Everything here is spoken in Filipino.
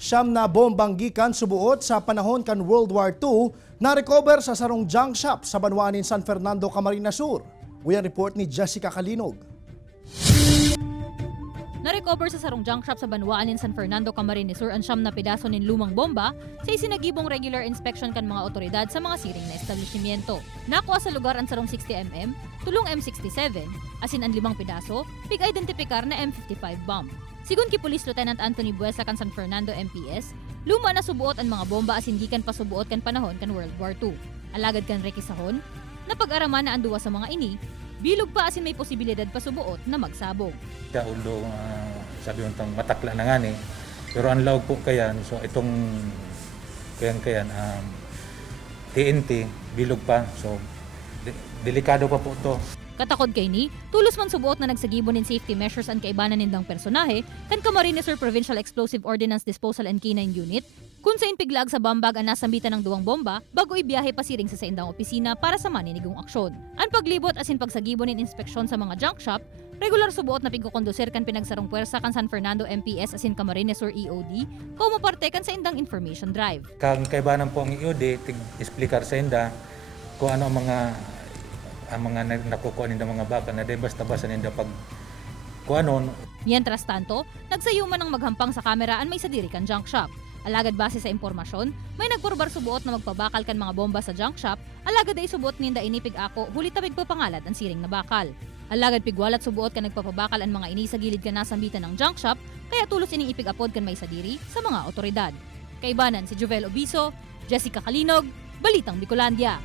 Siyam na bombang gikan subuot sa panahon kan World War II na recover sa sarong junk shop sa banwanin San Fernando, Camarines Sur. Uyan report ni Jessica Kalinog. Na-recover sa sarong junk shop sa banwaan in San Fernando, Camarines Sur ang siyam na pedaso nin lumang bomba sa isinagibong regular inspection kan mga otoridad sa mga siring na establishmento. Nakuha sa lugar ang sarong 60mm, tulong M67, asin ang 5 pedaso, pig-identifikar na M55 bomb. Sigun ki Police Lieutenant Anthony Buesa kan San Fernando MPS, luma na subuot ang mga bomba asin gikan pa subuot kan panahon kan World War II. Alagad kan rekisahon, napag-araman na ang duwa sa mga ini, bilog pa asin may posibilidad pa subuot na magsabog. Although sabi mo itong matakla na nga ni, pero ang lawag po kayan, so itong kayan TNT, bilog pa, so delikado pa po ito. Katakod kay ni, tulos man subuot na nagsagibon in safety measures ang kaibanan nindang personahe kan Camarines Sur Provincial Explosive Ordnance Disposal and K9 Unit, kung sa inpiglaag sa bambag ang nasambitan ng duwang bomba bago ibiyahe pa siring sa saindang opisina para sa maninigong aksyon. Ang paglibot asin pagsagibon in inspeksyon sa mga junk shop, regular subuot na pigkukondusir kan pinagsarong puwersa kan San Fernando MPS asin Camarines Sur EOD, como parte kan sa indang information drive. Kang kaibanan po ang EOD, tig-explicar sa inda kung ano ang mga nakukuha ninda mga baka na basta-basta ninda pag kuanon. Mientras tanto, nagsayuman ng maghampang sa kamera ang may sadiri kan junk shop. Alagad base sa impormasyon, may nagpurbar subuot na magpabakal kan mga bomba sa junk shop, alagad ay subuot ninda inipig ako, huli tabig papangalad ang siring na bakal. Alagad pigwalat subuot kan nagpapabakal ang mga ini sa gilid kan nasambitan ng junk shop, kaya tulos ining ipig apod kan may sadiri sa mga otoridad. Kaibanan si Jovel Obiso, Jessica Kalinog, Balitang Bicolandia.